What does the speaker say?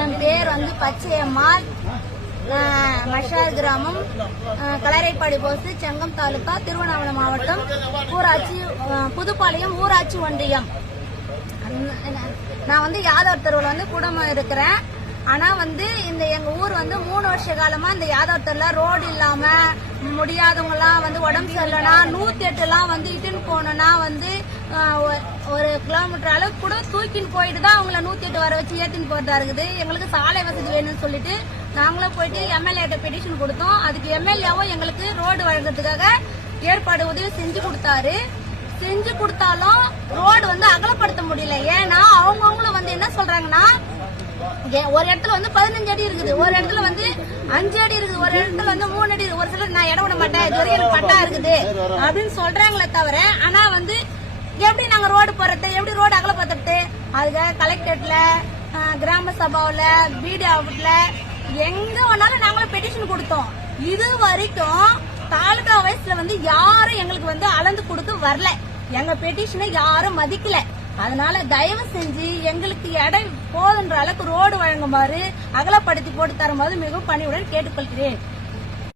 என் பேர் பச்சையம்மாள். மஷார் கிராமம், கலரைப்பாடி போஸ்ட், செங்கம் தாலுகா, திருவண்ணாமலை மாவட்டம், ஊராட்சி புதுப்பாளையம் ஊராட்சி ஒன்றியம். நான் யாதவர் தெருவுல குடும்பம் இருக்கிறேன். ஆனா இந்த எங்க ஊர் 3 வருஷ காலமா இந்த யாதவர் தெருல ரோடு இல்லாம முடியாதவங்க எல்லாம் உடம்பு சரியில்லைனா 108 எல்லாம் இட்டுன்னு போனோம்னா ஒரு கிலோமீட்டர் அளவுக்கு கூட தூக்கின்னு போயிட்டு தான் அவங்கள 108 வர வச்சு ஏத்தின்னு போறதா இருக்குது. எங்களுக்கு சாலை வசதி வேணும்னு சொல்லிட்டு நாங்களும் போயிட்டு எம்எல்ஏ பெட்டிஷன் கொடுத்தோம். அதுக்கு எம்எல்ஏவும் எங்களுக்கு ரோடு வழங்குறதுக்காக ஏற்பாடு உதவி செஞ்சு கொடுத்தாரு. செஞ்சு கொடுத்தாலும் ரோடு அகலப்படுத்த முடியல. ஏன்னா அவங்கவுங்களும் என்ன சொல்றாங்கன்னா, ஒரு இடத்துல 15 அடி இருக்குது, ஒரு இடத்துல 5 அடி இருக்குது, ஒரு இடத்துல 3 அடி இருக்கு. ஒரு சிலர் நான் இடம் விட மாட்டேன், இது வரைக்கும் எனக்கு பட்டா இருக்குது அப்படின்னு சொல்றாங்களே தவிர, ஆனா எப்படி நாங்க ரோடு போறது, எப்படி ரோடு அகலப்படுத்துறது? அதுக்காக கலெக்டரேட்ல, கிராம சபாவில, பிடிஓல எங்க வேணாலும் நாங்களும் பெட்டிஷன் கொடுத்தோம். இது வரைக்கும் தாலுகா வயசுல யாரும் எங்களுக்கு அளந்து கொடுக்க வரல. எங்க பெட்டிஷனை யாரும் மதிக்கல. அதனால தயவு செஞ்சு எங்களுக்கு இடம் போதுன்ற அளவுக்கு ரோடு வழங்குமாறு, அகலப்படுத்தி போட்டு தருமாறு மிகவும் பணிவுடன் கேட்டுக்கொள்கிறேன்.